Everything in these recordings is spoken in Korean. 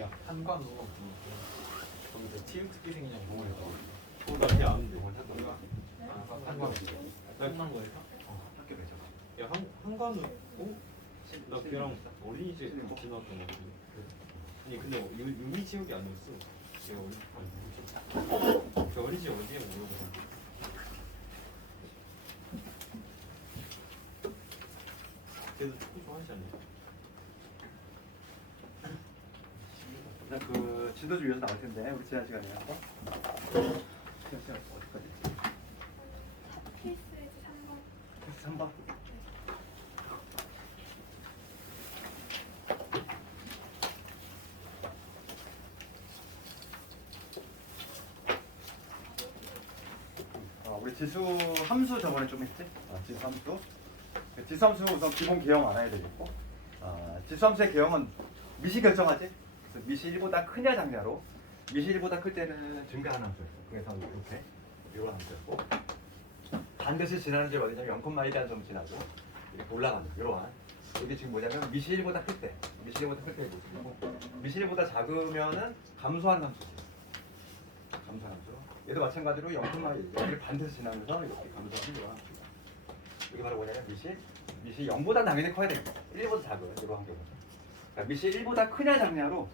저기 한관우 거기서 TF 특기 생기냐고 동원이 물어보고 나 걔 아는데. 한관우 끝난 거예요? 학교 매죠. 야 한관우 나 걔랑 어린이집 같이 나왔던 거 같은데. 아니 근데 유미 지역이 아니었어. 걔 어린이집 어디에 모여보자. 걔도 축구 좋아하지 않냐? 일단 그 진도주 위에서 나올 텐데 우리 지난 시간에 한번. 지난 시간 어디까지? 케이스 3번. 테스트 3번. 우리 지수 함수 저번에 좀 했지? 지수 함수. 지수 함수 우선 기본 개형 알아야 되겠고, 지수 함수의 개형은 미시 결정하지? 그래서 미시 1보다 크냐 작냐로, 미시 1보다 클 때는 증가하는 함수였어. 그래서 이렇게 이런 함수였고, 반드시 지나는 점 어디냐면 0,1이라는 점 지나고 이렇게 올라간다. 이러한. 이게 지금 뭐냐면 미시 1보다 클 때, 미시 1보다 클 때의 모습이고, 미시 1보다 작으면은 감소하는 함수지. 감소하는 함수. 얘도 마찬가지로 0,1 여기를 반드시 지나면서 이렇게 감소하는 거야. 이게 바로 뭐냐면 미시 0보다 당연히 커야 되겠다. 1보다 작은 이러한 경우. 그러니까 미시 1보다 크냐 작냐로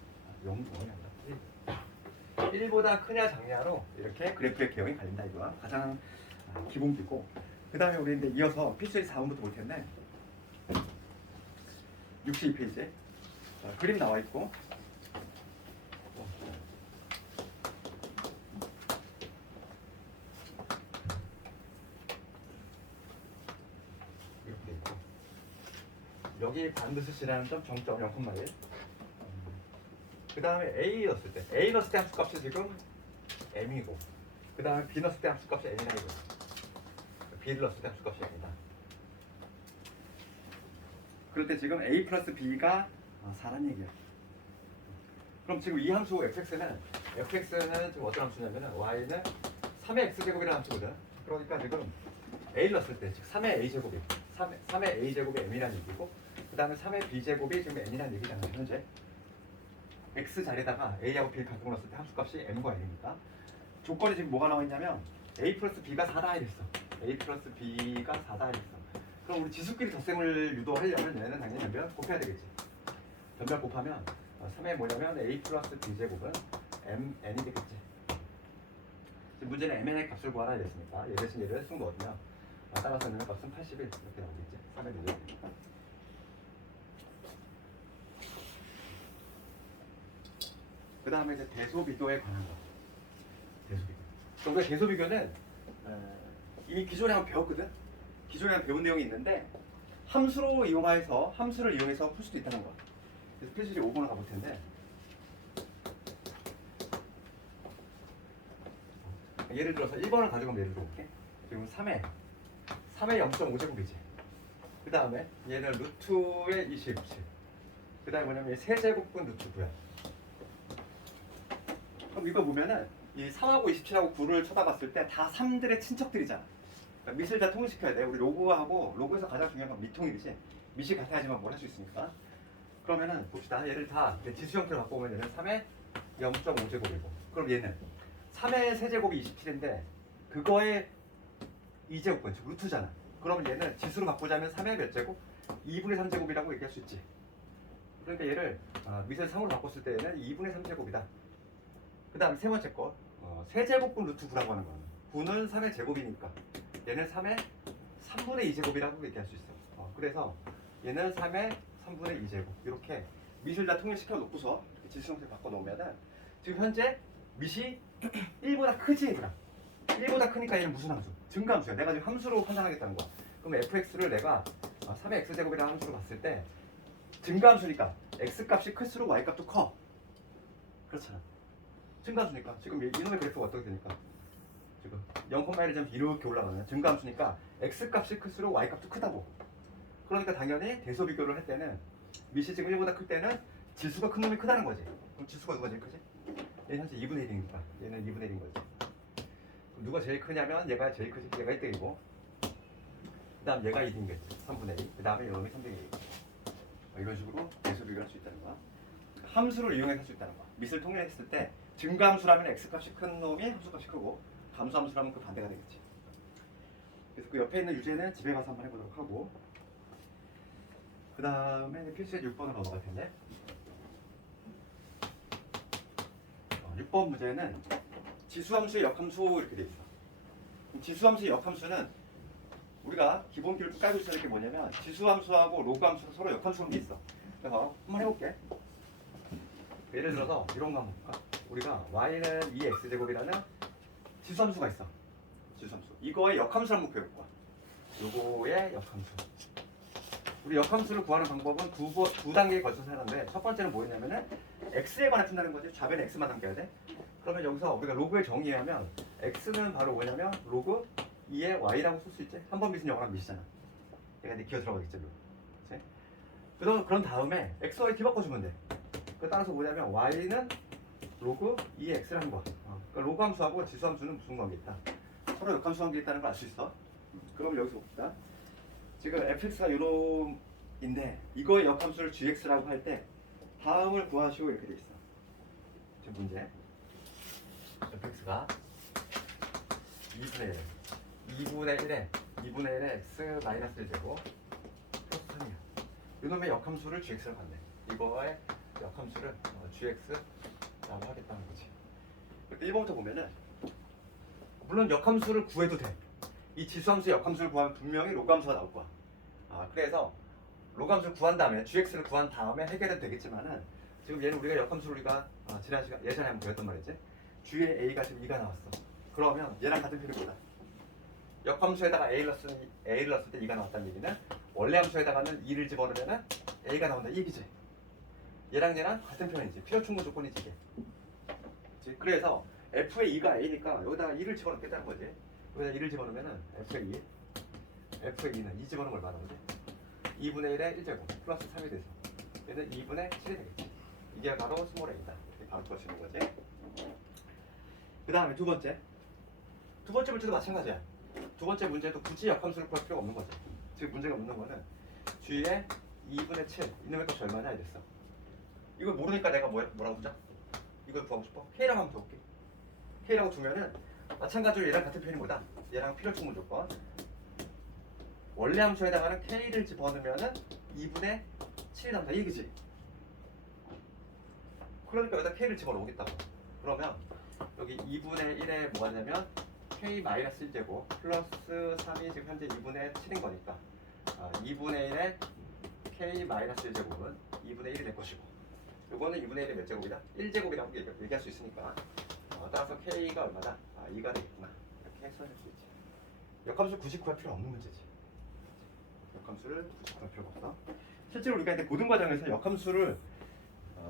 1보다 크냐 작냐로 이렇게 그래프의 개형이 갈린다 이거야. 가장 기본기고. 그 다음에 우리 이제 이어서 필수의 4번부터 볼 텐데 62페이지 그림 나와 있고. 이렇게 있고 여기 반드시 지나는 점 정점 0,1. 그 다음에 A 넣었을 때 함수값이 지금 m이고, 그 다음에 B 넣었을 때 함수값이 n이다 이거. B를 넣었을 때 함수값이 n이다. 그럴 때 지금 A 플러스 B가 4란 얘기야. 그럼 지금 이 함수 fx는 지금 어떤 함수냐면은 y는 3의 x제곱이라는 함수거든. 그러니까 지금 A를 넣었을 때, 즉 3의 a제곱이 3의 a제곱이 m이라는 얘기고, 그 다음에 3의 b제곱이 지금 n이라는 얘기잖아요. 현재 x 자리에다가 a하고 b를 가지고 넣었을 때 함수값이 m과 n이니까 조건이 지금 뭐가 나와 있냐면 a 플러스 b가 4다 이랬어. a 플러스 b가 4다 이랬어. 그럼 우리 지수끼리 덧셈을 유도하려면 얘는 당연히 변별 곱해야 되겠지. 변별 곱하면 3의 뭐냐면 a 플러스 b제곱은 mn이 되겠지. 지금 문제는 mn의 값을 구하라 이랬으니까 얘 대신 얘를 쑥 넣어주면 따라서 mn의 값은 81 이렇게 나오겠지. 3의 비례되니까. 그 다음에 이제 대소비교에 관한 거. 대소비교. 우리가 대소비교는 이미 기존에 한번 배웠거든. 기존에 한번 배운 내용이 있는데 함수를 이용해서 풀 수도 있다는 거야. 그래서 필수지 5번을 가볼 텐데 예를 들어서 1번을 가지고 한번 예를 들어볼게. 지금 3의 0.5제곱이지. 그 다음에 얘는 루트의 27. 그 다음에 뭐냐면 세제곱분 루트 9야. 그럼 이거 보면은 이 3하고 27하고 9를 쳐다봤을 때 다 3들의 친척들이잖아. 그러니까 밑을 다 통일시켜야 돼. 우리 로그에서 가장 중요한 건 밑통일이지. 밑이 같아야지만 뭘 할 수 있으니까. 그러면은 봅시다. 얘를 다 지수 형태로 바꿔보면 얘는 3의 0.5제곱이고, 그럼 얘는 3의 세제곱이 27인데 그거의 2제곱분, 즉 루트잖아. 그러면 얘는 지수로 바꾸자면 3의 몇 제곱? 2분의 3제곱이라고 얘기할 수 있지. 그러니까 얘를 밑을 3으로 바꿨을 때 얘는 2분의 3제곱이다. 그 다음 세 번째 거 세제곱분 루트 9라고 하는 거는 9는 3의 제곱이니까 얘는 3의 3분의 2제곱이라고 얘기할 수 있어. 그래서 얘는 3의 3분의 2제곱 이렇게 밑을 다 통일시켜 놓고서 지수 형태 바꿔 놓으면은 지금 현재 밑이 1보다 크지 얘들아. 1보다 크니까 얘는 무슨 함수? 증가함수야. 내가 지금 함수로 판단하겠다는 거야. 그럼 fx를 내가 3의 x제곱이라는 함수로 봤을 때 증가함수니까 x값이 클수록 y값도 커. 그렇잖아. 증가함수니까 지금 이놈의 그래프가 어떻게 되니까 지금 0,1을 좀 이렇게 올라가면 증가함수니까 x값이 클수록 y값도 크다고. 그러니까 당연히 대소비교를 할 때는 밑이 지금 1보다 클 때는 지수가 큰 놈이 크다는 거지. 그럼 지수가 누가 제일 크지? 얘는 현재 2분의 1이니까 얘는 2분의 1인 거지. 누가 제일 크냐면 얘가 제일 크지. 얘가 1등이고 그 다음 얘가 2등이겠지. 3분의 1. 그 다음에 이놈이 3분의 1. 이런 식으로 대소비교를 할 수 있다는 거야. 함수를 이용해서 할 수 있다는 거야. 밑을 통일했을 때 증가함수라면 x값이 큰 놈이 함수값이 크고 감수함수라면 그 반대가 되겠지. 그래서 그 옆에 있는 유제는 집에 가서 한번 해보도록 하고, 그 다음에 필수의 6번으로 넘어갈 텐데, 6번 문제는 지수함수의 역함수 이렇게 돼 있어. 지수함수의 역함수는 우리가 기본 기록을 깔고 있어야 될 게 뭐냐면 지수함수하고 로그함수가 서로 역함수라는 게 있어. 그래서 한번 해볼게. 예를 들어서 이런 거 한번 볼까? 우리가 y는 2x제곱이라는 지수함수가 있어. 지수함수. 이거의 역함수를 한번 구해볼 거야. 요거의 역함수. 우리 역함수를 구하는 방법은 두 단계에 걸쳐서 하는데, 첫 번째는 뭐였냐면은 x에 관해 푼다는 거지. 좌변에 x만 남겨야 돼. 그러면 여기서 우리가 로그에 정의하면 x는 바로 뭐냐면 로그 2의 y라고 쓸 수 있지. 한 번 밑은 영원한 밑이잖아. 얘가 이제 기어 들어가겠지. 그치? 그런 다음에 x, y 뒤바꿔주면 돼. 그 따라서 뭐냐면 y는 로그 2의 x를 한 거야. 그러니까 로그 함수하고 지수 함수는 무슨 관계 있다? 서로 역함수 관계 있다는 걸 알 수 있어. 그럼 여기서 봅시다. 지금 fx가 요놈인데 이거의 역함수를 gx라고 할 때 다음을 구하시오 이렇게 돼 있어. 지금 문제. fx가 2분의 1에 2분의 1에 x 마이너스 1제곱 플러스 3이야. 이놈의 역함수를 gx라고 한대. 이거의 역함수를 gx라고 하겠다는 거지. 그때 1번부터 보면은 물론 역함수를 구해도 돼. 이 지수함수의 역함수를 구하면 분명히 로그함수가 나올 거야. 그래서 로그함수를 구한 다음에 gx를 구한 다음에 해결은 되겠지만은 지금 얘는 우리가 역함수를 우리가 지난 시간 예전에 한번 배웠단 말이지. 주에 a가 지금 2가 나왔어. 그러면 얘랑 같은 표를 보다. 역함수에다가 a를 넣었을 때 2가 나왔다는 얘기는 원래 함수에다가는 2를 집어넣으면 a가 나온다 이 얘기지. 얘랑 같은 편이지. 필요 충분 조건이지 이게. 그치? 그래서 f의 2가 a니까 여기다가 2를 집어넣겠다는 거지. 여기다 2를 집어넣으면 f의 2 f의 2는 2 집어넣으면 얼마 나오지? 2분의 1에 1제곱 플러스 3이 돼서 얘는 2분의 7이 되겠지. 이게 바로 스몰 a다. 이렇게 바로 구할 수 있는 거지. 그 다음에 두 번째 문제도 마찬가지야. 두 번째 문제도 굳이 역함수를 구할 필요가 없는 거지. 지금 문제가 묻는 거는 g의 2분의 7 이놈의 값이 얼마냐 이랬어. 이걸 모르니까 내가 뭐라고 두자? 이걸 구하고 싶어? k라고 하면 더 볼게. k라고 두면은 마찬가지로 얘랑 같은 편이보다 얘랑 필요 충분 조건 원래 함수에다가는 k를 집어넣으면은 2분의 7이 나온다 이 얘기지. 그러니까 여기다 k를 집어넣겠다고. 그러면 여기 2분의 1에 뭐가 되냐면 k-1제곱 플러스 3이 지금 현재 2분의 7인 거니까 2분의 1에 k-1제곱은 2분의 1이 될 것이고 요거는 2분의 1이 몇 제곱이다? 1제곱이라고 얘기할 수 있으니까 따라서 k가 얼마다? 2가 되겠구나. 이렇게 써줄 수 있지. 역함수 굳이 구할 필요 없는 문제지. 역함수를 굳이 구할 필요가 없어. 실제로 우리가 이제 고등 과정에서 역함수를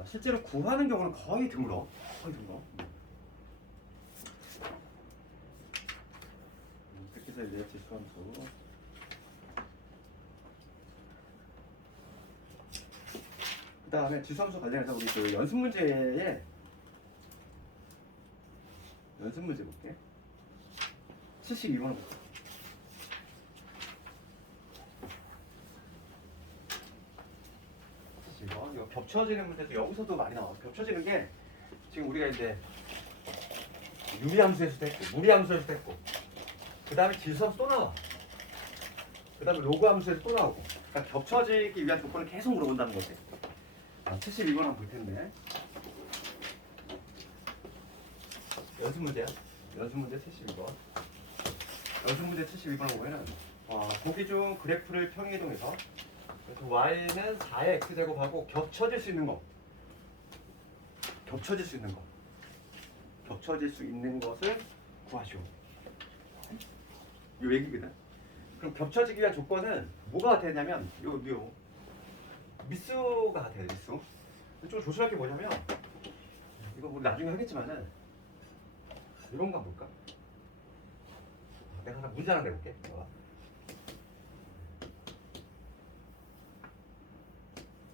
실제로 구하는 경우는 거의 드물어. 이렇게 해서 이제 지수함수. 그 다음에 지수함수 관련해서 우리 그 연습 문제 볼게. 72번 볼게. 이거 겹쳐지는 문제도 여기서도 많이 나와. 겹쳐지는 게 지금 우리가 이제 유리함수에서도 했고 무리함수에서도 했고 그 다음에 지수함수 또 나와. 그 다음에 로그함수에서 또 나오고. 그러니까 겹쳐지기 위한 조건을 계속 물어본다는 거지. 72번 한번 볼 텐데. 연습 문제야. 연습 문제 72번. 연습 문제 72번 보면은 보기 중 그래프를 평행이동해서 그래서 y는 4의 x제곱하고 겹쳐질 수 있는 거. 겹쳐질 수 있는 것을 구하시오. 이 얘기거든. 그럼 겹쳐지기 위한 조건은 뭐가 같아야 되냐면 요 미수가 같아요. 미수. 좀 조심할 게 뭐냐면 이거 우리 나중에 하겠지만은 이런 거 볼까? 내가 하나 문제 하나 내볼게.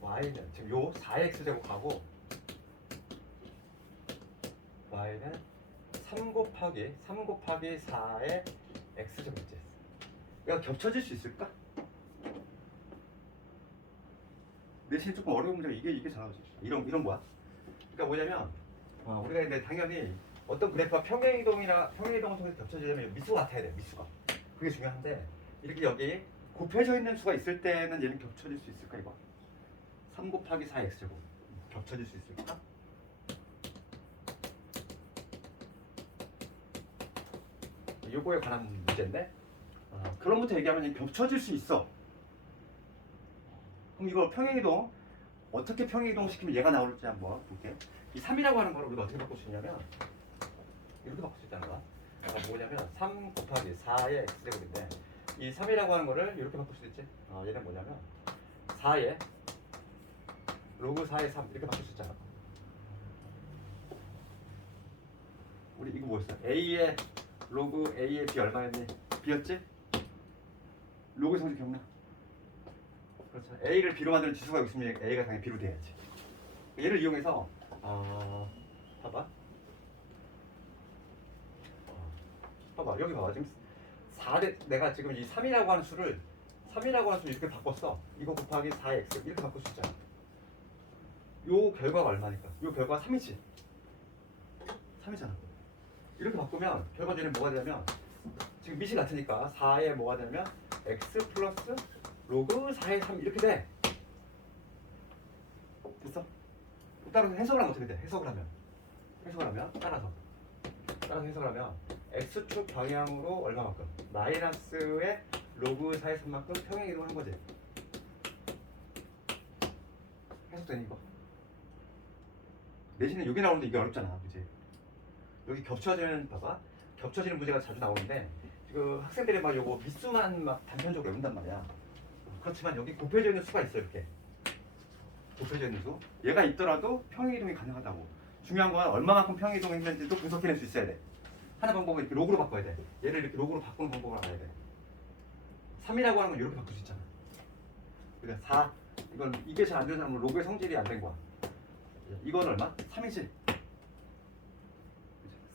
y는 지금 요 4x제곱하고 y는 3 곱하기 4의 x제곱이지. 얘가 겹쳐질 수 있을까? 내신 조금 어려운 문제가 이게 잘 나오지. 이런 뭐야? 그러니까 뭐냐면 우리가 이제 당연히 어떤 그래프가 평행이동을 통해서 겹쳐지려면 미수가 같아야 돼. 미수가. 그게 중요한데 이렇게 여기 곱해져 있는 수가 있을 때는 얘는 겹쳐질 수 있을까 이거? 3 곱하기 4x제곱 겹쳐질 수 있을까? 요거에 관한 문제인데 그런부터 얘기하면 겹쳐질 수 있어. 그럼 이거 평행이동 어떻게 평행이동 시키면 얘가 나올지 한번 볼게. 이 3이라고 하는 거를 우리가 어떻게 바꿀 수 있냐면 이렇게 바꿀 수 있다는 거야. 뭐냐면 3 곱하기 4의 x제곱인데 이 3이라고 하는 거를 이렇게 바꿀 수 있지. 얘는 뭐냐면 4의 로그 4의 3 이렇게 바꿀 수 있잖아. 우리 이거 뭐였어? a의 로그 a의 b 얼마였니? b였지? 로그 성질 기억나? 그렇죠. a를 b로 만드는 지수가 여기 있으면 a가 당연히 b로 돼야지. 얘를 이용해서 봐봐. 봐봐 여기 봐봐 지금 4대 내가 지금 이 3이라고 하는 수를 이렇게 바꿨어. 이거 곱하기 4x 이렇게 바꿀 수 있잖아. 요 결과가 얼마니까? 요 결과가 3이지. 3이잖아. 이렇게 바꾸면 결과적으로 뭐가 되냐면 지금 밑이 같으니까 4에 뭐가 되냐면 x 플러스 로그 4의 3 이렇게 돼. 됐어? 따라서 해석을 하면 어떻게 돼? 해석을 하면 따라서 해석을 하면 x축 방향으로 얼마만큼? 마이너스의 로그 4의 3만큼 평행이동을 한 거지. 해석되니 이거? 내신은 여기 나오는데 이게 어렵잖아, 그치? 여기 겹쳐지는 문제가 자주 나오는데 지금 학생들이 막 요거 미수만 막 단편적으로 외운단 말이야. 그렇지만 여기 곱해져 있는 수가 있어. 이렇게 곱해져 있는 수 얘가 있더라도 평행이동이 가능하다고. 중요한 건 얼마만큼 평행이동했는지도 분석해낼 수 있어야 돼. 하는 방법은 이렇게 로그로 바꿔야 돼. 얘를 이렇게 로그로 바꾸는 방법을 알아야 돼. 3이라고 하는 건 이렇게 바꿀 수 있잖아. 그러니까 4 이게 잘 안 되는 사람은 로그의 성질이 안 된 거야. 이건 얼마? 3이지.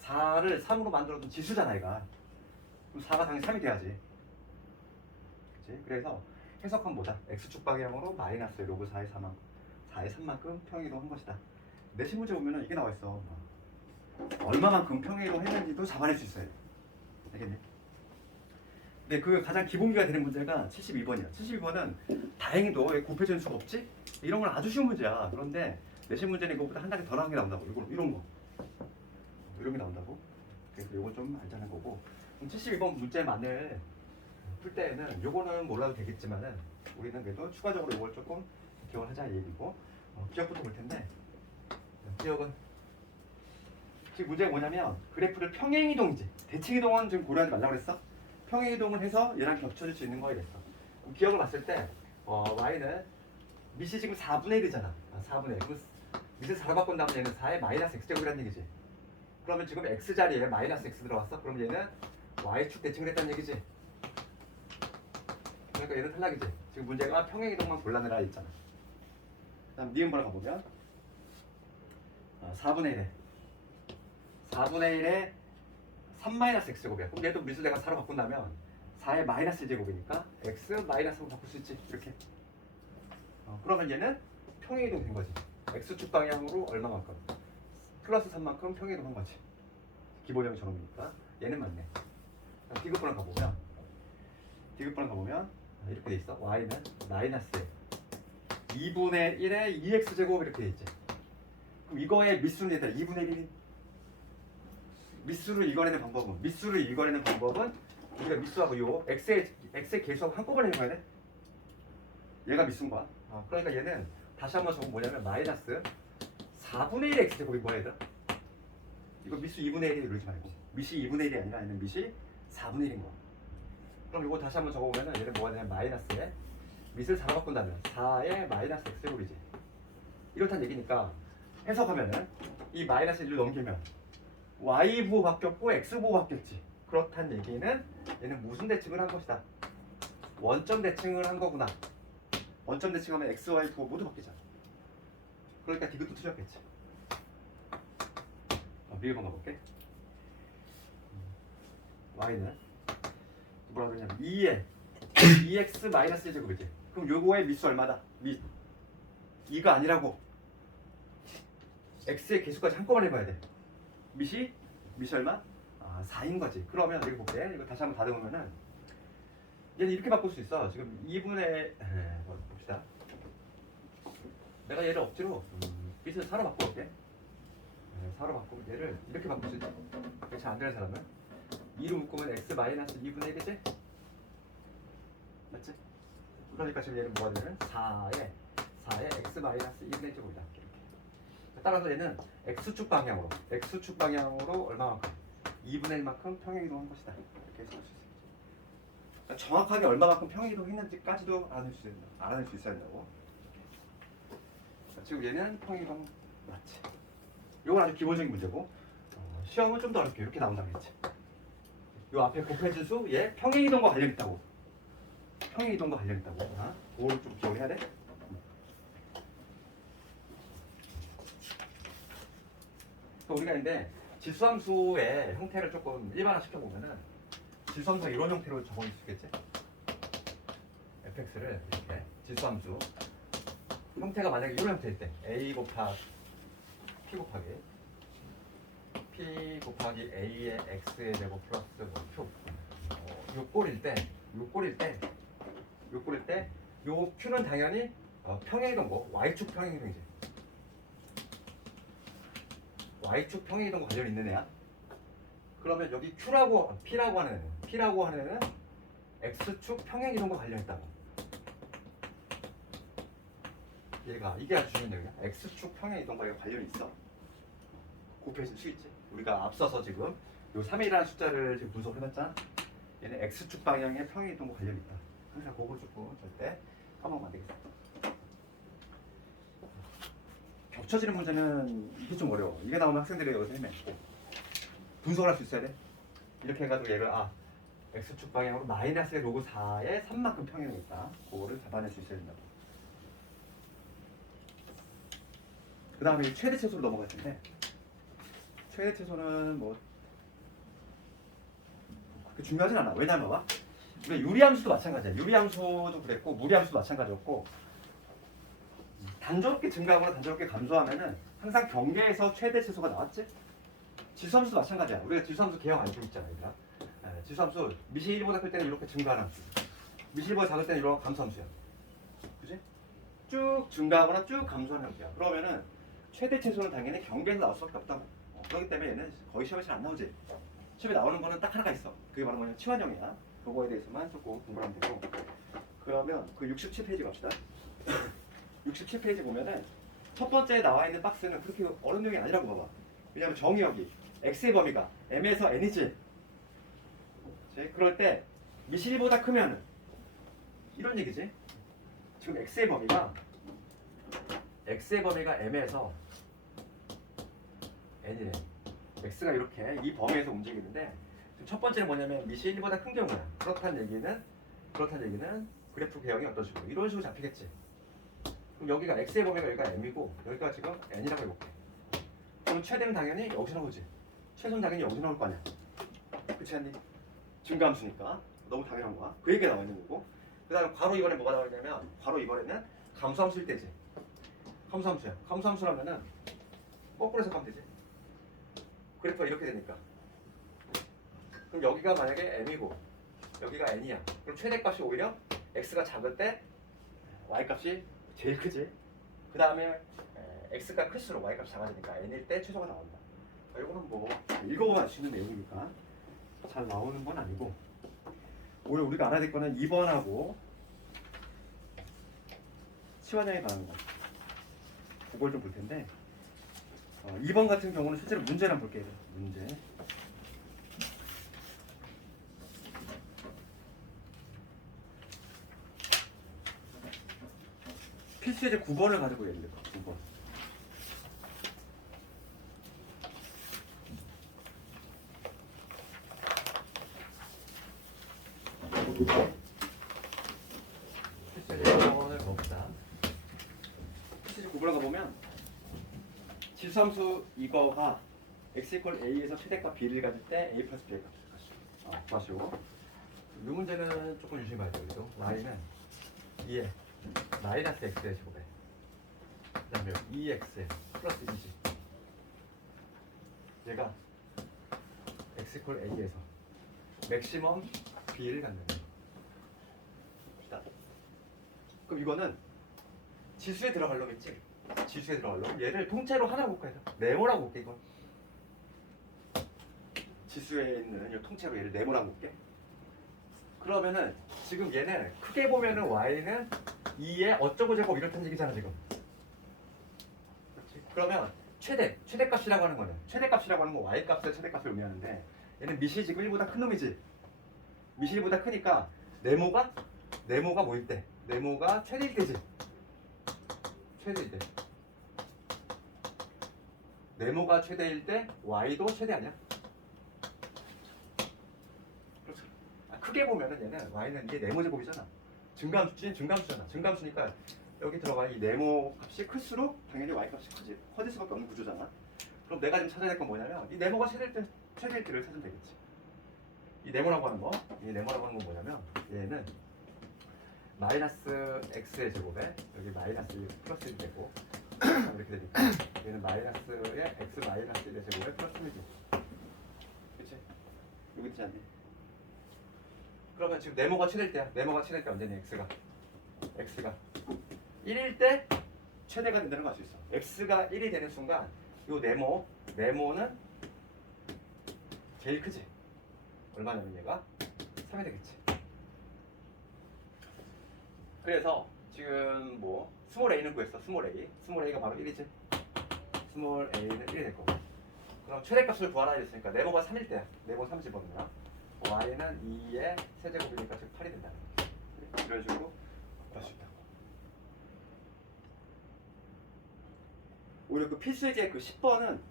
4를 3으로 만들어둔 지수잖아 얘가. 그럼 4가 당연히 3이 돼야지. 그치? 그래서 해석은 뭐다? x축 방향으로 마이너스 로그 4의 3만큼 평행이동 한 것이다. 내신 문제 보면은 이게 나와 있어. 얼마만큼 평행이동 했는지도 잡아낼 수 있어요. 알겠니? 근데 그 가장 기본기가 되는 문제가 72번이야. 72번은 다행히도 곱해져 있는 수가 없지? 이런 건 아주 쉬운 문제야. 그런데 내신 문제는 이거보다 한 단계 더 나은 게 나온다고. 이런 거. 이런 게 나온다고. 그래서 이건 좀 알자는 거고. 72번 문제만을 풀 때에는 요거는 몰라도 되겠지만은 우리는 그래도 추가적으로 이걸 조금 기억을 하자 얘기고 기억부터 볼 텐데 기억은 지금 문제가 뭐냐면 그래프를 평행이동이지 대칭이동은 지금 고려하지 말라고 그랬어. 평행이동을 해서 얘랑 겹쳐질 수 있는 거야 이랬어. 그럼 기억을 봤을 때 y는 밑이 지금 4분의 1이잖아. 4분의 1. 그럼 밑을 4로 바꾼다면 얘는 4의 마이너스 x제곱이라는 얘기지. 그러면 지금 x 자리에 마이너스 x 들어왔어. 그럼 얘는 y축 대칭을 했다는 얘기지. 그러니까 얘는 탈락이지. 지금 문제가 평행이동만 골라내라 했잖아. 다음 니은번호 가보면 4분의 1에 4분의 1에 3-x제곱이야. 그럼 얘도 미수 내가 4로 바꾼다면 4의 마이너스 제곱이니까 x 마이너스로 바꿀 수 있지. 이렇게. 그러면 얘는 평행이동 된 거지. x축 방향으로 얼마만큼? 플러스 3만큼 평행이동 한 거지. 기본형이 저놈이니까 얘는 맞네. 디귿번호 가보면 이렇게 돼 있어. y는 마이너스 2분의 1에 2x제곱 이렇게 돼 있지. 그럼 이거의 미수는 얘들아 2분의 1이 미수를 이겨내는 방법은 우리가 미수하고 요 x의 계수하고 한꺼번에 해봐야 돼. 얘가 미수인 거야. 그러니까 얘는 다시 한번 적으면 뭐냐면 마이너스 4분의 1의 x제곱이 뭐야 얘들아? 이거 미수 2분의 1이 이러지 말고 미시 2분의 1이 아니라 얘는 미시 4분의 1인 거야. 그럼 이거 다시 한번 적어보면 얘는 뭐가 되냐면 마이너스에 밑을 4로 바꾼다면 4의 마이너스 x제곱이지. 이렇다는 얘기니까 해석하면은 이 마이너스 1로 넘기면 y 부호 바뀌었고 x 부호 바뀌었지. 그렇다는 얘기는 얘는 무슨 대칭을 한 것이다. 원점 대칭을 한 거구나. 원점 대칭하면 x, y 부호 모두 바뀌잖아. 그러니까 디귿도 틀렸겠지. 미흡한 거 볼게. y는 뭐라 그러냐면 2에 2x 마이너스 1제곱이지. 그럼 요거의 미수 얼마다? 2가 아니라고. x의 개수까지 한꺼번에 봐야 돼. 밑이 얼마? 4인 거지. 그러면 여기 볼게. 이거 다시 한번 다듬으면은 얘는 이렇게 바꿀 수 있어. 지금 2분의 봅시다. 내가 얘를 억지로 밑을 4로 바꿔볼게. 4로 바꾸면 얘를 이렇게 바꿀 수 있어. 잘 안 되는 사람은 2로 묶으면 x 마이너스 2분의 1이지? 맞지? 그러니까 지금 얘는 뭐가 되면 4에 x 마이너스 2분의 1을 보자. 이렇게. 따라서 얘는 x축 방향으로 얼마만큼? 2분의 1만큼 평행이동한 것이다. 이렇게 해석할 수 있어요. 그러니까 정확하게 얼마만큼 평행이동했는지까지도 알아낼 수 있어야 된다고. 지금 얘는 평행이동 맞지? 이건 아주 기본적인 문제고 시험은 좀 더 어렵게 이렇게 나온다고 했지. 요 앞에 곱해진 수 얘 평행이동과 관련 있다고. 평행이동과 관련 있다고. 그걸 좀 기억을 해야 돼. 우리가 근데 지수함수의 형태를 조금 일반화시켜 보면은 지수함수가 이런 형태로 적어질 수 있겠지? fx를 이렇게 지수함수 형태가 만약에 이런 형태일 때 a 곱하기 p 곱하기 a의 x의 제곱 플러스 q 요 꼴일 때 요 q는 당연히 평행이동고 y축 평행이동이지. y축 평행이동과 관련이 있는 애야. 그러면 여기 p라고 하는 애는 x축 평행이동과 관련이 있다고. 이게 아주 중요한 얘기야. x축 평행이동과 관련이 있어. 곱해진 수 있지. 우리가 앞서서 지금 요 3이라는 숫자를 지금 분석해봤잖아. 얘는 x축 방향의 평행이동과 관련이 있다. 항상 그거 조금 절대 까먹으면 안 되겠어. 겹쳐지는 문제는 이게 좀 어려워. 이게 나오면 학생들이 여기서 헤매고 분석을 할 수 있어야 돼. 이렇게 해가지고 얘를 x축 방향으로 마이너스 로그 4에 3만큼 평행이 있다. 그거를 잡아낼 수 있어야 된다고. 그 다음에 최대 최소로 넘어갈 텐데 최대 최소는 뭐 그렇게 중요하진 않아. 왜냐면 봐봐. 우리가 유리함수도 마찬가지야. 유리함수도 그랬고 무리함수도 마찬가지였고 단조롭게 증가하거나 단조롭게 감소하면은 항상 경계에서 최대 최소가 나왔지? 지수함수도 마찬가지야. 우리가 지수함수 개형 알고 있잖아. 얘들아. 지수함수 미시 1보다 클 때는 이렇게 증가하는 함수, 미시 1보다 작을 때는 이런 감소함수야. 그지? 쭉 증가하거나 쭉 감소하는 형태야. 그러면은 최대 최소는 당연히 경계에서 나올 수밖에 없다고. 그렇기 때문에 얘는 거의 시험에 잘 안 나오지. 시험에 나오는 거는 딱 하나가 있어. 그게 바로 뭐냐면 치환형이야. 그거에 대해서만 조금 공부하면 되고. 그러면 그 67페이지 갑시다. 67페이지 보면은 첫 번째에 나와 있는 박스는 그렇게 어려운 내용이 아니라고 봐봐. 왜냐면 정의 여기 x의 범위가 m에서 n이지. 그럴 때 미시 1보다 크면 이런 얘기지. 지금 x의 범위가 m에서 n이래. x가 이렇게 이 범위에서 움직이는데 지금 첫 번째는 뭐냐면 미시 1보다 큰 경우야. 그렇다는 얘기는 그래프 개형이 어떤 식으로 이런 식으로 잡히겠지. 그럼 여기가 x의 범위가 여기가 m이고 여기가 지금 n이라고 해볼게. 그럼 최대는 당연히 여기서 나오지. 최소는 당연히 여기서 나올 거 아니야. 그렇지 않니? 증가함수니까 너무 당연한 거야. 그 얘기가 나와 있는 거고. 그 다음에 괄호 이번에 뭐가 나오냐면 괄호 이번에는 감소함수일 때지. 감소함수야. 감소함수라면은 거꾸로 해석하면 되지. 그래프가 이렇게 되니까. 그럼 여기가 만약에 m이고 여기가 n이야. 그럼 최대값이 오히려 x가 작을 때 y값이 제일 크지. 그 다음에 x가 클수록 y값이 작아지니까 n일 때 최소가 나온다. 이거는 뭐 읽어보면 알 수 있는 내용이니까 잘 나오는 건 아니고 오늘 우리가 알아야 될 거는 2번하고 치환형에 관한 거. 그걸 좀 볼 텐데 2번 같은 경우는 실제로 문제를 한번 볼게요. 문제. 필수예제 9번을 가지고 예를 들어 9번. 필수예제 9번을 봅시다. 필수예제 9번을 가보면 지수함수 이거가 x 이퀄 a에서 최대값 b를 가질 때 a 플러스 b의 값을 구하시고 이 문제는 조금 유심히 봐야 돼요. 그래도 y는 2에 마이너스 x의 제곱에 그 다음에 2x 플러스 2지. 얘가 x 이퀄 a에서 맥시멈 b를 갖는 거야. 그럼 이거는 지수에 들어갈 놈이지. 지수에 들어갈 놈. 얘를 통째로 하나로 볼까 해서 네모라고 볼게 이건. 지수에 있는 이 통째로 얘를 네모라고 볼게. 그러면은 지금 얘는 크게 보면은 y는 2의 어쩌고 제곱 이렇다는 얘기잖아 지금. 그렇지? 그러면 최대값이라고 하는 거는 최대값이라고 하는 건 y값의 최대값을 의미하는데 얘는 미시 지금 1보다 큰 놈이지. 미시 1보다 크니까 네모가 뭐일 때? 네모가 최대일 때지. 최대일 때. 네모가 최대일 때 y도 최대 아니야? 그렇죠. 크게 보면은 얘는 y는 이게 네모 제곱이잖아. 증감수잖아. 증감수니까 여기 들어가 이 네모 값이 클수록 당연히 y 값이 커질 수밖에 없는 구조잖아. 그럼 내가 지금 찾아야 될 건 뭐냐면 이 네모가 최대일 때를 찾으면 되겠지. 이 네모라고 하는 거 뭐냐면 얘는 마이너스 x의 제곱에 여기 마이너스 플러스 1이 되고 이렇게 되니까 얘는 마이너스에 x 마이너스 1의 제곱에 플러스 1이지. 그치? 여기 있지 않니? 그러면 지금 네모가 최대일 때야. 네모가 최대일 때 언제니? x가 1일 때 최대가 된다는 걸 알 수 있어. x가 1이 되는 순간 요 네모는 제일 크지. 얼마냐면 얘가 3이 되겠지. 그래서 지금 뭐 스몰 a는 구했어. 스몰 a가 바로 1이지. 스몰 a는 1이 될 거고. 그럼 최대값을 구하라 했으니까 네모가 3일 때야. 네모 3 집어넣으면 y는 2의 세제곱이니까 즉 8이 된다. 이런 식으로 구할 수 있다. 오히려 그 필수의 그 10번은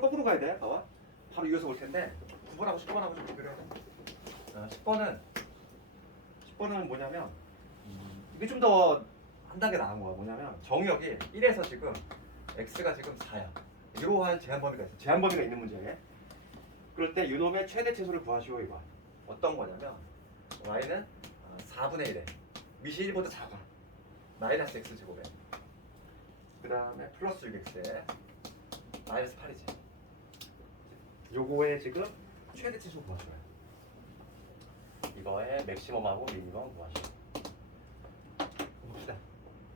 거꾸로 가야 돼. 봐봐. 바로 이어서 올 텐데 9번하고 10번하고 좀 비교를 해야 돼. 10번은 뭐냐면 이게 좀 더 한 단계 나은 거야. 뭐냐면 정의역이 1에서 지금 x가 지금 4야. 이러한 제한 범위가 있어. 제한 범위가 있는 문제에. 그럴 때 이놈의 최대 최소를 구하시오 이거. 어떤 거냐면 y는 4분의 1에 미시 1보다 작아. 마이너스 x 제곱에 그 다음에 플러스 6x에 마이너스 8이지. 요거에 지금 최대 최소 구하셔요. 이거의 맥시멈하고 미니멈 구하셔요. 봅시다.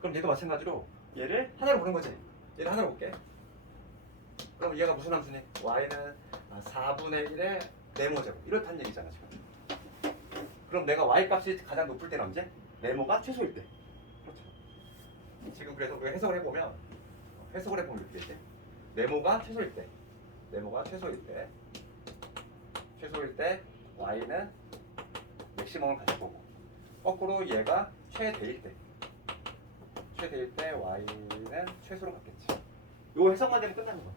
그럼 얘도 마찬가지로 얘를 하나로 보는 거지. 얘를 하나로 볼게. 그럼 얘가 무슨 함수니? y는 4분의 1의 네모 제곱 이렇다는 얘기잖아 지금. 그럼 내가 y 값이 가장 높을 때는 언제? 네모가 최소일 때. 그렇죠. 지금 그래서 우리가 해석을 해보면 이렇게 되지. 네모가 최소일 때 y는 맥시멈을 가질 거고, 거꾸로 얘가 최대일 때 y는 최소로 갔겠지. 요 해석만 되면 끝나는 거야.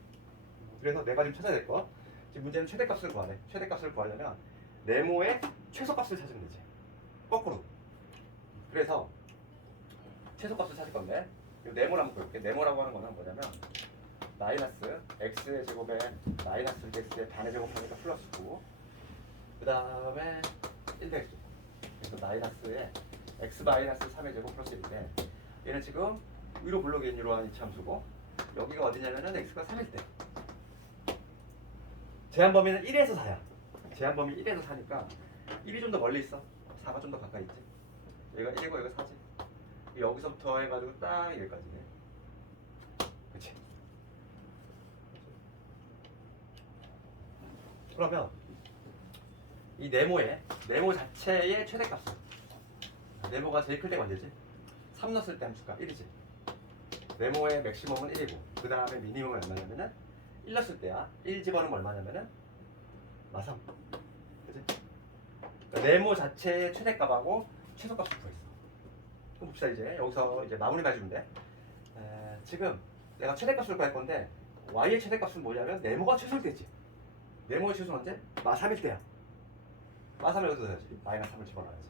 그래서 내가 지금 찾아야 될 거, 지금 문제는 최대값을 구하래. 최대값을 구하려면 네모의 최소값을 찾으면 되지. 거꾸로. 그래서 최소값을 찾을 건데, 이 네모를 한번 볼게. 네모라고 하는 거는 뭐냐면 마이너스 x의 제곱에 마이너스 x의 반의 제곱하니까 플러스 9, 그 다음에 100. 그래서 마이너스에 x 마이너스 3의 제곱 플러스 1인데, 얘는 지금 위로 블록인 이러한 이차함수고, 여기가 어디냐면은 x가 3일 때. 제한 범위는 1에서 4야. 제한 범위 1에서 4니까 1이 좀 더 멀리 있어. 4가 좀 더 가까이 있지. 얘가 1이고 얘가 4지. 여기서부터 해가지고 딱 여기까지네. 그치? 그러면 이 네모 자체의 최대값은, 네모가 제일 클 때가 언제지? 3 넣었을 때 함수가 1이지. 네모의 맥시멈은 1이고, 그 다음에 미니멈은 얼마냐면은 1 넣었을 때야. 1 집어넣으면 얼마냐면은 마3. 그치? 그러니까 네모 자체의 최대값하고 최소값을 구했어. 그럼 봅시다. 여기서 마무리만 해주면 돼. 지금 내가 최대값을 구할 건데, y의 최대값은 뭐냐면 네모가 최소일 때지. 네모의 최소는 언제? 마3일 때야. 마3을 여기서 넣어야지. 마이너스 3을 집어넣어야지.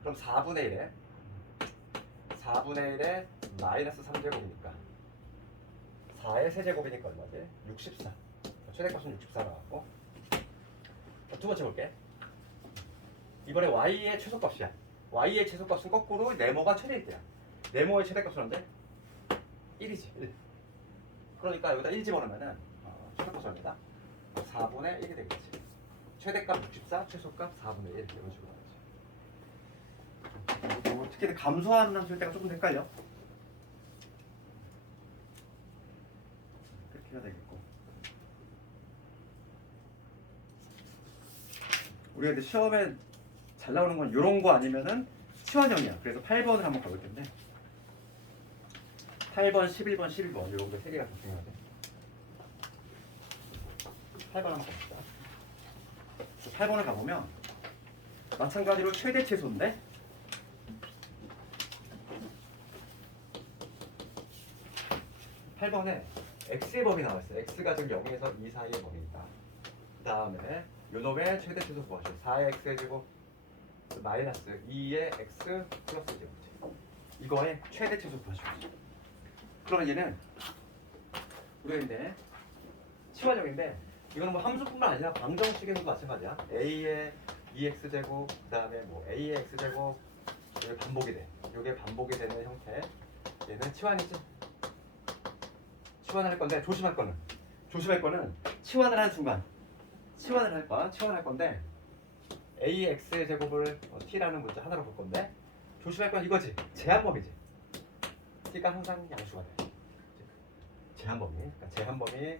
그럼 4분의 1에 마이너스 3제곱이니까 4의 세제곱이니까 얼마지? 64. 최대값은 64 나왔고, 두 번째 볼게. 이번에 y의 최소값이야. y의 최소값은 거꾸로 네모가 최대일 때야. 네모의 최대값은 언제? 1이지. 1. 그러니까 여기다 1 집어넣으면은 최소값이 얼마다? 4분의 1이 되겠지. 최대값 64, 최소값 4분의 1 이런 식으로 나오지. 그리고 특히 감소하는 함수일 때가 조금 헷갈려. 그렇게 해야 되겠고. 우리가 근데 시험에 잘 나오는 건 이런 거 아니면은 치환형이야. 그래서 8번을 한번 가볼 텐데 8번, 11번, 12번 이런 거 세 개가 더 중요하대. 8번 한번 가봅시다. 8번을 가보면 마찬가지로 최대 최소인데 팔 8번에 x의 범위 나왔어요. x가 지금 0에서 2 사이의 범위니까. 그 다음에 요놈의 최대 최소 구하죠. 4의 x의 제곱 마이너스 2의 x 플러스 제곱이지. 이거의 최대 최소 구하시죠. 그러면 얘는 우리가 이제 치환형인데 이거는 뭐 함수뿐만 아니라 방정식에서도 마찬가지야. a의 2x 제곱 그 다음에 뭐 a의 x 제곱 이게 반복이 돼. 이게 반복이 되는 형태. 얘는 치환이지. 치환을 할 건데 조심할 거는 치환을 하는 순간 치환할 건데 ax의 제곱을 t라는 문자 하나로 볼 건데 조심할 건 이거지. 제한범위지. t가 항상 양수가 돼. 제한범위. 그러니까 제한범위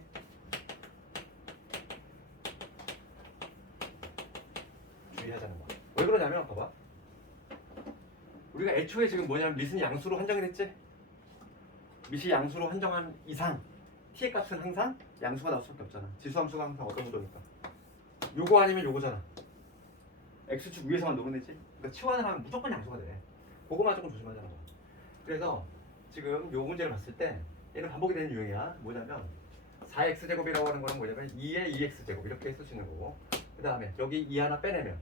주의하자는 거야. 왜 그러냐면 봐봐. 우리가 애초에 지금 뭐냐면 밑은 양수로 한정이 됐지. 밑이 양수로 한정한 이상 t의 값은 항상 양수가 나올 수밖에 없잖아. 지수함수가 항상 어떤 구도니까. 요거 아니면 요거잖아. x축 위에서만 노면 되지. 그러니까 치환을 하면 무조건 양수가 돼. 그거만 조금 조심하자는 거야. 그래서 지금 요 문제를 봤을 때 얘는 반복이 되는 유형이야. 뭐냐면 4x제곱이라고 하는 거는 뭐냐면 2의 2x제곱 이렇게 쓸 수 있는 거고 그 다음에 여기 2 하나 빼내면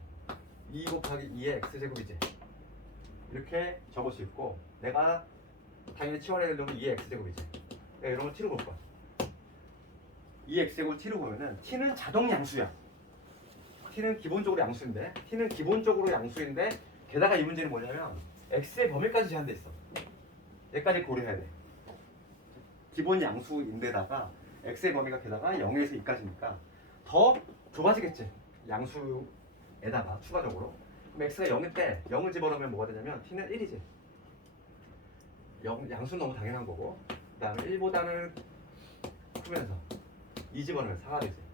2 곱하기 2의 x제곱이지. 이렇게 적을 수 있고 내가 당연히 치환해야 되는 놈은 2의 x제곱이지. 내가 이런 걸 t로 볼 거야. 2x제곱을 t로 보면은 t는 자동 양수야. t는 기본적으로 양수인데 게다가 이 문제는 뭐냐면 x의 범위까지 제한돼 있어. 얘까지 고려해야 돼. 기본 양수인데다가 x의 범위가 게다가 0에서 2까지니까 더 좁아지겠지. 양수에다가 추가적으로. 그럼 x가 0일 때 0을 집어넣으면 뭐가 되냐면 t는 1이지. 양수는 너무 당연한 거고 그 다음에 1보다는 크면서 2 집어넣으면 4가 되지.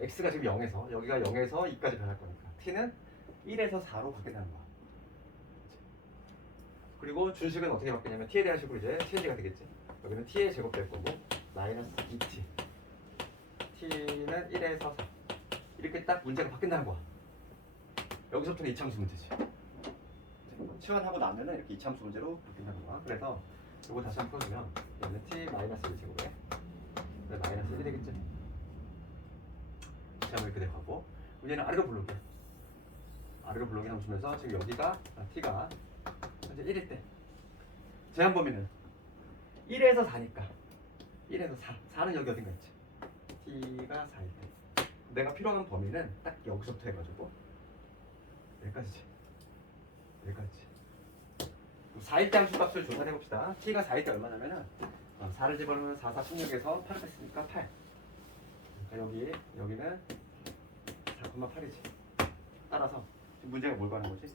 x가 지금 0에서 여기가 0에서 2까지 변할 거니까 t는 1에서 4로 바뀌게 되는 거야. 그리고 준식은 어떻게 바뀌냐면 t에 대한 식으로 이제 t가 되겠지. 여기는 t의 제곱 될 거고 마이너스 2t t는 1에서 4 이렇게 딱 문제가 바뀐다는 거야. 여기서부터는 이차함수 문제지. 치환하고 나면은 이렇게 이차함수 문제로 바뀐다는 거야. 그래서 이거 다시 한번 풀어주면 얘는 t 마이너스 1 제곱에 마이너스 1이 되겠지. 이차함을 이렇게 되고 얘는 아래로 블록이야. 아래로 블록이 함수면서 지금 여기가 t가 현재 1일 때 제한 범위는 1에서 4니까 1에서 4는 여기 어딘가 있지. t가 4일 때 내가 필요한 범위는 딱 여기서부터 해가지고 여기까지지. 여기까지 4일 때 함수값을 조사해봅시다. t가 4일 때 얼마냐면은 4를 집어넣으면 4, 4, 16에서 8을 뺐으니까 8 그러니까 여기는 4,8이지. 따라서 지금 문제가 뭘 구하는 거지?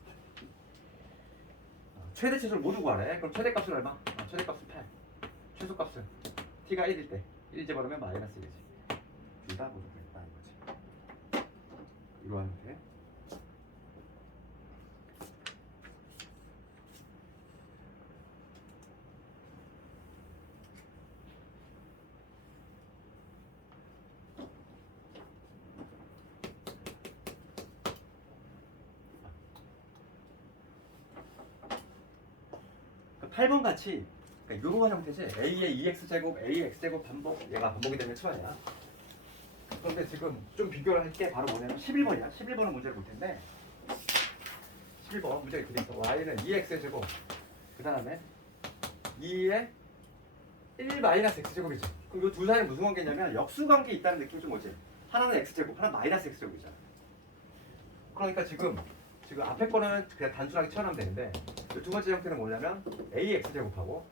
최대 최소를 모두 구하래. 그럼 최대값은 얼마? 최대값은 8 최소값은 t가 1일 때 1 집어넣으면 마이너스 1이지. 둘 다 모두 구했다 이거지. 이러한 형태. 그 8번 같이 그러니까 요런 형태지. a의 2x제곱, a의 x제곱 반복 얘가 반복이 되면 치환이야. 그런데 지금 좀 비교를 할 게 바로 뭐냐면 11번이야. 11번은 문제를 볼 텐데 11번 문제가 이렇게 돼 있어. y는 2x제곱 그 다음에 2의 1 마이너스 x제곱이지. 그럼 이 둘 사이는 무슨 관계냐면 역수관계 있다는 느낌이 좀 오지. 하나는 x제곱, 하나는 마이너스 x제곱이잖아. 그러니까 지금 앞에 거는 그냥 단순하게 치환하면 되는데 두 번째 형태는 뭐냐면 a의 x제곱하고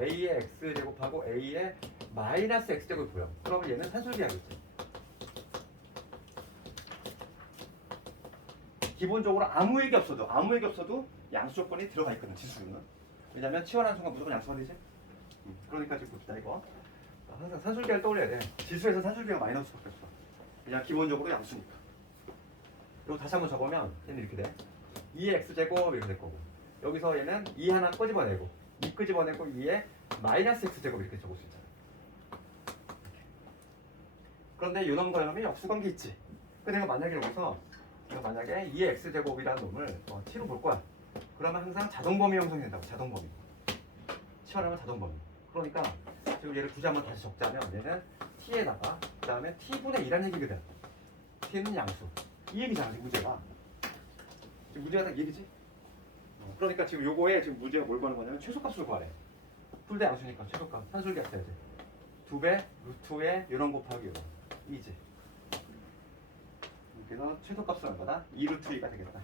a의 x제곱하고 a의 마이너스 x제곱이 보여. 그러면 얘는 산술비하겠지. 기본적으로 아무 얘기 없어도 양수 조건이 들어가 있거든 지수는. 왜냐면 치환하는 순간 무조건 양수가 되지. 그러니까 지금 봅시다 이거. 항상 산술계를 떠올려야 돼. 지수에서 산술계가 마이너스 수밖에 없어. 그냥 기본적으로 양수니까. 그리고 다시 한번 적으면 얘는 이렇게 돼. 2의 x제곱 이렇게 될 거고, 여기서 얘는 2 하나 끄집어내고 2 끄집어내고 2의 마이너스 x제곱 이렇게 적을 수 있잖아. 그런데 이런 거는 역수관계 있지. 근데 내가 만약에 여기서 만약에 2의 x제곱이라는 놈을 t로 볼 거야. 그러면 항상 자동범위 형성이 된다고. 자동범위. 치환하면 자동범위. 그러니까 지금 얘를 굳이 한번 다시 적자면 얘는 t에다가 그 다음에 t분의 2라는 얘기거든. t는 양수. 이 얘기잖아 지금 문제가. 지금 문제가 딱 이 얘기지? 그러니까 지금 요거에 지금 문제가 뭘 구하는 거냐면 최소값을 구하래. 풀대 양수니까 최소값. 산술계 써야지. 2배 루트에 이런 곱하기 이런. 2지. 그래서 최소값은 얼마다? 2 루트 2가 되겠다.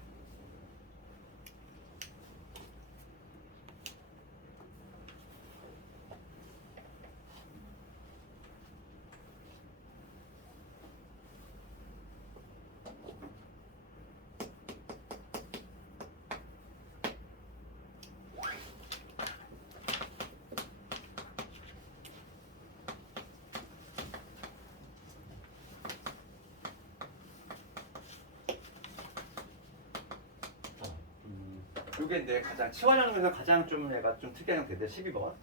이게 이제 가장 치환형 중에서 가장 좀 얘가 좀 특이한 형태인데 12번.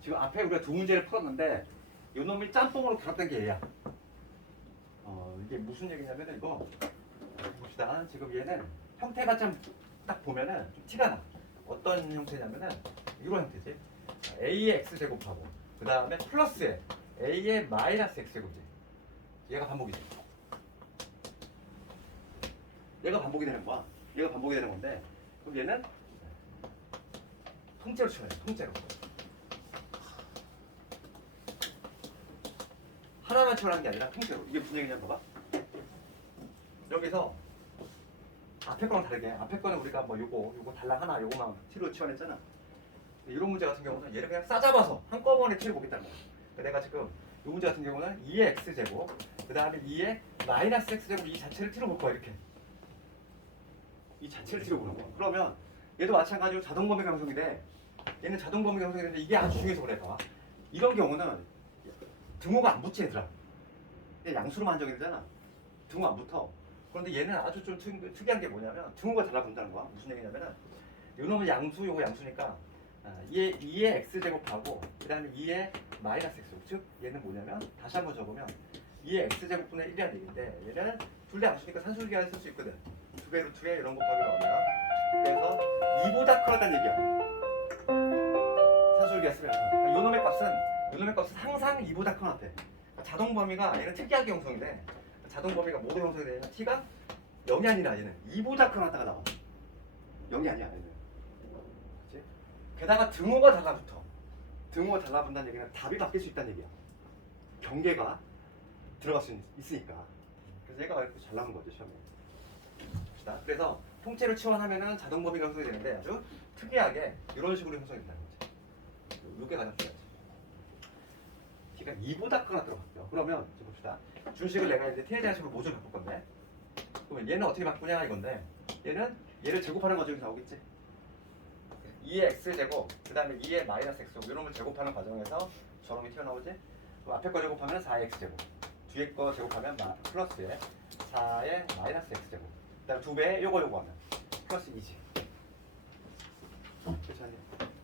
지금 앞에 우리가 두 문제를 풀었는데 요 놈이 짬뽕으로 결합된 게 얘야. 이게 무슨 얘기냐면은 이거 봅시다. 지금 얘는 형태가 좀 딱 보면은 좀 티가 나. 어떤 형태냐면은 이런 형태지. a의 x제곱하고 그 다음에 플러스에 a의 마이너스 x제곱이지. 얘가 반복이지. 얘가 반복이 되는 거야. 얘가 반복이 되는 건데, 그럼 얘는 통째로 치워야 돼. 통째로. 하나만 치워라는 게 아니라 통째로. 이게 무슨 얘기냐 봐봐. 여기서 앞에 거랑 다르게, 앞에 거는 우리가 뭐 요거 달랑 하나 요거만 t로 치워냈잖아. 이런 문제 같은 경우는 얘를 그냥 싸잡아서 한꺼번에 치워보겠다는 거야. 내가 지금 이 문제 같은 경우는 2의 x제곱, 그 다음에 2의 마이너스 x제곱 이 자체를 t로 볼 거야. 이렇게. 이 자체를 t로 보는 거야. 그러면 얘도 마찬가지로 자동범위가 형성이 돼. 얘는 자동범위가 형성이 되는데 이게 아주 중요해서 그래. 봐. 이런 경우는 등호가 안 붙지 얘들아. 얘 양수로만 한정이 되잖아. 등호 안 붙어. 그런데 얘는 아주 좀 특이한 게 뭐냐면 등호가 달라붙는다는 거야. 무슨 얘기냐면은 요놈은 양수, 요거 양수니까 2의 x제곱하고 그 다음에 2의 마이너스 x제곱. 즉 얘는 뭐냐면 다시 한번 적으면 2의 x제곱분의 1이라는 얘기인데 얘는 둘 다 양수니까 산술기하에 쓸 수 있거든. 2배 루트에 이런 곱하기 나오면 그래서 2보다 크다는 얘기야. 산술기하 쓰면서 그러니까 요놈의 값은 항상 2보다 큰 앞에. 자동 범위가 얘는 특이하게 형성이 돼. 자동 범위가 뭐로 형성이 되냐면 t가 0이 아니라 얘는 2보다 큰 왔다가 나와. 0이 아니야 얘는. 그치? 게다가 등호가 달라붙어. 등호가 달라붙는다는 얘기는 답이 바뀔 수 있다는 얘기야. 경계가 들어갈 수 있으니까. 그래서 얘가 이렇게 잘 나온 거죠 시험에. 그래서 통째로 치환하면은 자동 범위가 형성이 되는데 아주 특이하게 이런 식으로 형성이 된다는 거지. 이게 가장 중요하지. t가 2보다 크나 들어갔고요. 그러면 이제 봅시다. 준식을 내가 이제 t에 대한 식으로 모조리 바꿀 건데, 그러면 얘는 어떻게 바꾸냐 이건데, 얘를 제곱하는 과정에서 나오겠지. 2의 x제곱, 그 다음에 2의 마이너스 x제곱 이런 걸 제곱하는 과정에서 저런 게 튀어나오지. 그럼 앞에 거 제곱하면 4의 x제곱, 뒤에 거 제곱하면 플러스에 4의 마이너스 x제곱, 그 다음에 2배에 요거 하면 플러스 2지. 그렇지.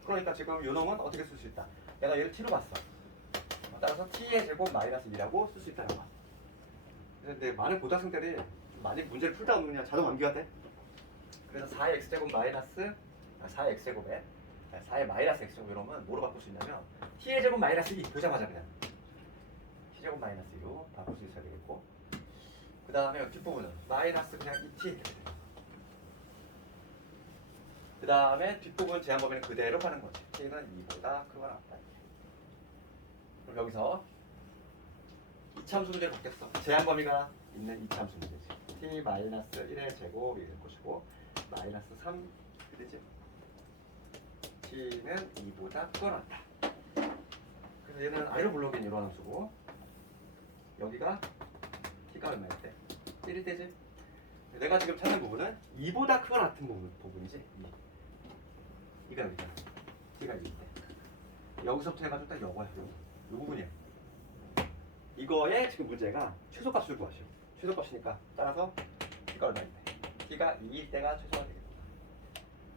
그러니까 지금 요 놈은 어떻게 쓸 수 있다. 내가 얘를 t로 봤어. 따라서 t의 제곱 마이너스 2라고 쓸 수 있다는 거야. 근데 많은 고등학생들이 많이 문제를 풀다 보면 그냥 자동 암기가 돼. 그래서 4의 x제곱 마이너스 4의 x제곱에 4의 마이너스 x제곱 이러면 뭐로 바꿀 수 있냐면 t의 제곱 마이너스 2 보자마자 그냥 t제곱 마이너스 2로 바꿀 수 있어야 되겠고, 그 다음에 뒷부분은 마이너스 그냥 2t 이렇게 돼. 그 다음에 뒷부분 제한 범위는 그대로 가는 거지. t는 2보다 크거나 같다. 그럼 여기서 이참수 문제로 바뀌었어. 제한 범위가 있는 이참수 문제지. t 마이너스 1의 제곱이 될 것이고 마이너스 3 되지. t는 2보다 크거나 같다. 그래서 얘는 아이로 블록인 이런 함수고 여기가 t가 얼마일 때? 1일 때지. 내가 지금 찾는 부분은 2보다 크거나 같은 부분이지. 2. 이가 여기잖아. t가 2일 때. 여기서부터 해가지고 딱 요거야. 요 부분이야. 이거의 지금 문제가 최소값을 구하시오. 최소값이니까 따라서 t가 얼마일 때? t가 2일 때가 최소가 되겠다.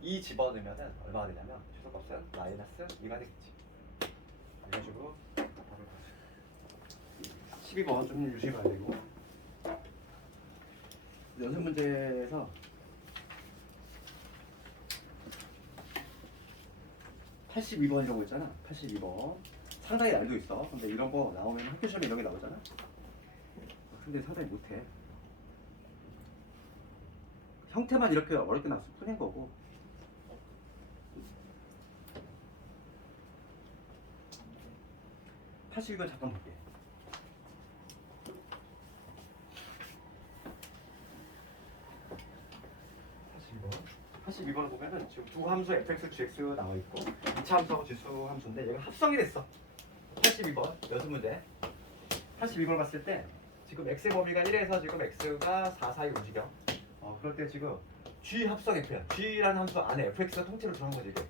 2 집어넣으면은 얼마가 되냐면 최소값은 마이너스 2가 되겠지. 이런 식으로 답을 보세요. 12번 좀 유심히 봐야 되고. 연습 문제에서 82번이라고 했잖아. 82번. 상당히 날도 있어. 근데 이런 거 나오면 학교 시험에 이런 게 나오잖아. 근데 상당히 못해. 형태만 이렇게 어렵게 나왔을 뿐인 거고. 번 잠깐 볼게. 82번을 보면은 지금 두 함수 fx, gx 나와 있고 2차 함수하고 지수 함수인데 얘가 합성이 됐어. 82번 연습 문제. 82번 봤을 때 지금 x의 범위가 1에서 지금 x가 4 사이 움직여. 그럴 때 지금 g 합성 f야. g라는 함수 안에 fx가 통째로 들어간 거지 이게.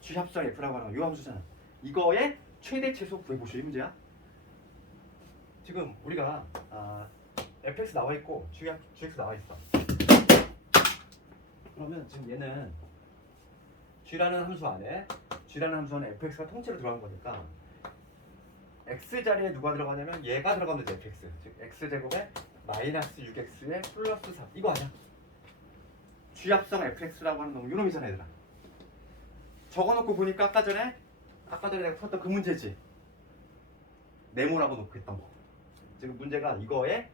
g 합성 f라고 하는 거 이 함수잖아. 이거의 최대 최소 구해보시오. 이 문제야. 지금 우리가 fx 나와 있고 gx 나와 있어. 그러면 지금 얘는 g라는 함수 안에 fx가 통째로 들어간 거니까 x 자리에 누가 들어가냐면 얘가 들어가면 돼. fx 즉 x제곱에 마이너스 6x에 플러스 3 이거 아니야? g 합성 fx라고 하는 놈 요놈이잖아 얘들아. 적어놓고 보니까 아까 전에 내가 풀었던 그 문제지. 네모라고 놓고 했던 거. 지금 문제가 이거의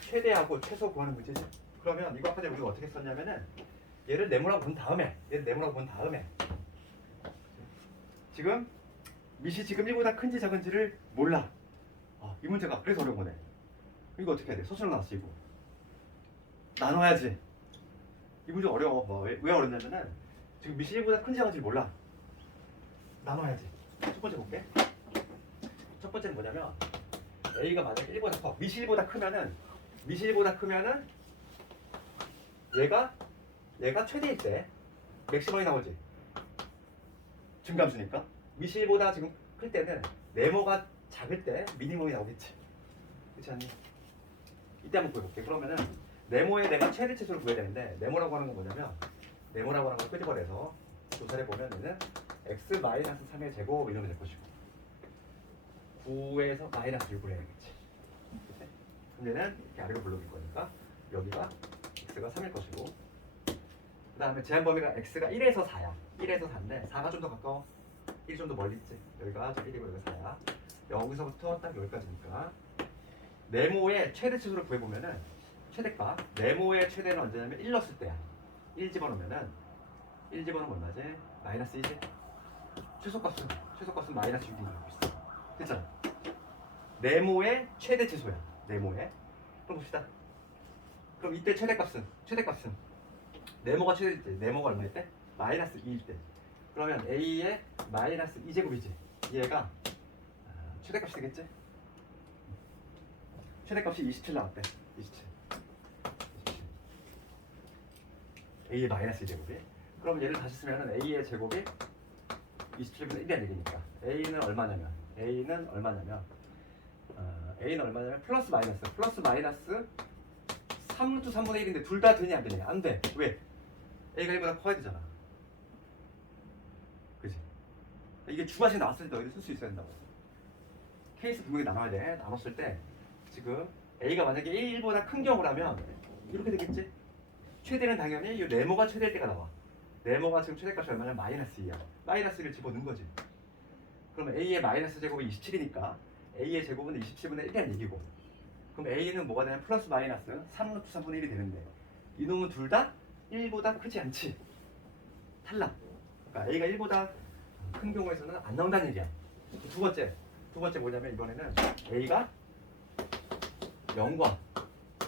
최대하고 최소 구하는 문제지. 그러면 이거 아까 전에 우리가 어떻게 썼냐면은 얘를 네모라고 본 다음에 지금 밑이 지금 1보다 큰지 작은지를 몰라. 이 문제가 그래서 어려운 거네. 이거 어떻게 해야 돼? 소수로 나왔어 이거. 나눠야지. 이 문제 어려워. 왜 어렵냐면은 지금 밑이 1보다 큰지 작은지를 몰라. 나눠야지. 첫 번째 볼게. 첫 번째는 뭐냐면 A가 만약에 1보다 커. 밑이 1보다 크면은 얘가 최대일 때 맥시멈이 나오지. 증감수니까. 밑이 1보다 지금 클 때는 네모가 작을 때 미니멈이 나오겠지. 그렇지 않니? 이때 한번 구해볼게. 그러면은 네모의 내가 최대 치수를 구해야 되는데 네모라고 하는 건 뭐냐면 네모라고 하는 걸 끄집어내서 조사를 해보면 얘는 x-3의 제곱 이러면 될 것이고 9에서 마이너스 6을 해야겠지. 그럼 얘는 이렇게 아래로 불러줄 거니까 여기가 x가 3일 것이고 그 다음에 제한 범위가 x가 1에서 4야. 1에서 4인데 4가 좀 더 가까워. 1이 좀 더 멀리 있지. 여기가 1이고 여기가 4야. 여기서부터 딱 여기까지니까 네모의 최대 치수를 구해보면은 최대값 네모의 최대는 언제냐면 1 넣었을 때야. 1 집어넣으면은 1 집어넣으면 얼마지? 마이너스 2지. 최소값은 마이너스 6이 나오고 있어. 됐잖아. 네모의 최대 치수야. 네모의. 그럼 봅시다. 그럼 이때 최대값은 네모가 최대일 때 네모가 얼마일 때? 마이너스 2일 때. 그러면 A의 마이너스 2제곱이지. 얘가 최대값이 되겠지? 최대값이 27 나왔대. 27. A의 마이너스 2제곱이. 그럼 얘를 다시 쓰면은 A의 제곱이 27분의 1이 안 되니까 A는 얼마냐면 플러스 마이너스 3루트 3분의 1인데 둘 다 되냐 안 되냐? 안 돼. 왜? A가 1보다 커야 되잖아. 그지? 이게 주가식 나왔을 때 어디 쓸 수 있어야 된다고. 케이스 분명히 나눠야 돼. 나눴을 때 지금 A가 만약에 1보다 큰 경우라면 이렇게 되겠지? 최대는 당연히 이 네모가 최대일 때가 나와. 네모가 지금 최대값이 얼마냐면 마이너스 2야. 마이너스 1을 집어넣은 거지. 그러면 A의 마이너스 제곱이 27이니까 A의 제곱은 27분의 1이라는 얘기고 그럼 A는 뭐가 되냐면 플러스 마이너스 3루트 3분의 1이 되는데 이놈은 둘 다 1보다 크지 않지. 탈락. 그러니까 A가 1보다 큰 경우에서는 안 나온다는 얘기야. 두 번째 뭐냐면 이번에는 A가 0과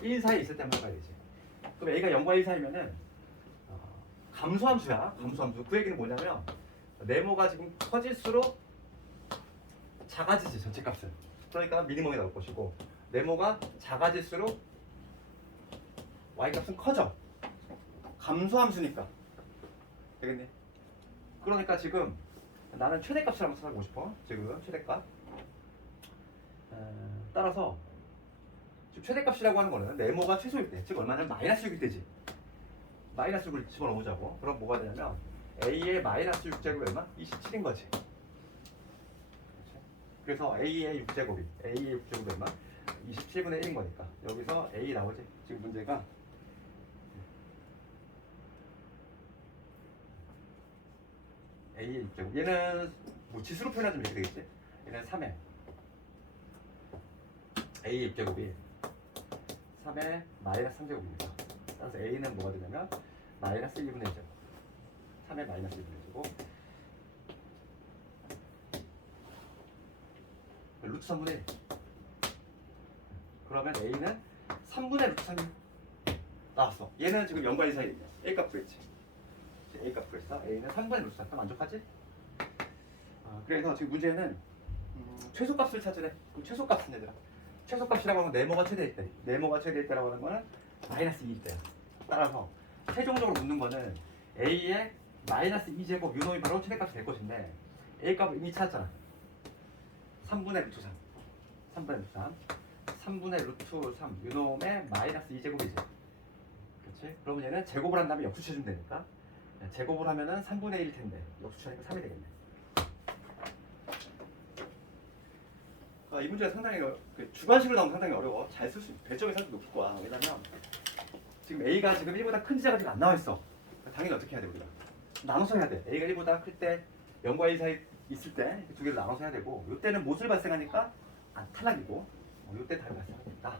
1 사이에 있을 때만 봐야 되지. 그럼 A가 0과 1 사이면은 감소함수야. 감소함수. 그 얘기는 뭐냐면 네모가 지금 커질수록 작아지지 전체 값은. 그러니까 미니멈이 나올 것이고 네모가 작아질수록 y 값은 커져. 감소함수니까. 되겠니? 그러니까 지금 나는 최대값을 한번 찾아보고 싶어. 지금 최대값. 따라서 지금 최대값이라고 하는 거는 네모가 최소일 때, 즉 얼마냐면 마이너스 6일 때지. 마이너스 6을 집어넣어보자고. 그럼 뭐가 되냐면 a의 마이너스 6제곱이 얼마? 27인 거지. 그래서 a의 6제곱이 얼마? 27분의 1인 거니까 여기서 a 나오지. 지금 문제가 a의 6제곱. 얘는 뭐 지수로 표현하면 이렇게 되겠지. 얘는 3에 a의 6제곱이 3에 마이너스 3제곱입니다. 따라서 a는 뭐가 되냐면 마이너스 1분의 1제곱. 3에 마이너스 1분의 1제곱. 루트 3분의 1. 그러면 a는 3분의 루트 3이 나왔어. 얘는 지금 0과 1 사이에 있냐. a 값 구했지. a 값 구했어. a는 3분의 루트 3. 만족하지? 그래서 지금 문제는 최소값을 찾으래. 그럼 최소값은 얘들아. 최소값이라고 하면 네모가 최대일 때. 네모가 최대일 때라고 하는 거는 마이너스 2일 때야. 따라서 최종적으로 묻는 거는 a의 마이너스 2제곱 유놈이 바로 최대값이 될 것인데 a 값을 이미 찾았잖아. 3분의 루트 3. 3분의 루트 3. 3분의 루트 3 유놈의 마이너스 2제곱이지. 그렇지? 그러면 얘는 제곱을 한 다음에 역수쳐주면 되니까 제곱을 하면은 3분의 1일 텐데 역수쳐니까 3이 되겠네. 이 문제가 상당히 주관식으로 나오면 상당히 어려워. 잘 쓸 수 있어. 배점이 상당히 높을 거야. 왜냐면 지금 a가 지금 1보다 큰 지자가 지금 안 나와 있어. 당연히 어떻게 해야 돼 우리가? 나눠서 해야 돼. a가 1보다 클 때 0과 1 사이 있을 때 두 개를 나눠서 해야 되고 이때는 못을 발생하니까 탈락이고 이때 답이 발생합니다.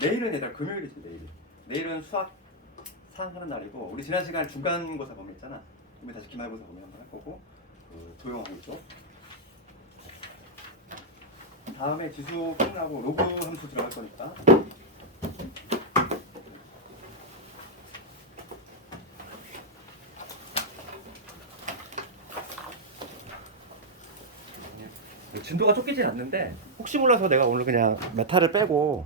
내일은 얘들아 금요일이지. 내일은 수학 사항하는 날이고 우리 지난 시간에 중간고사 범위했잖아. 그러면 다시 기말고사 범위 한번 할 거고 조용하고 있죠. 다음에 지수 끝나고 로그 함수 들어갈 거니까 진도가 쫓기진 않는데 혹시 몰라서 내가 오늘 그냥 메타를 빼고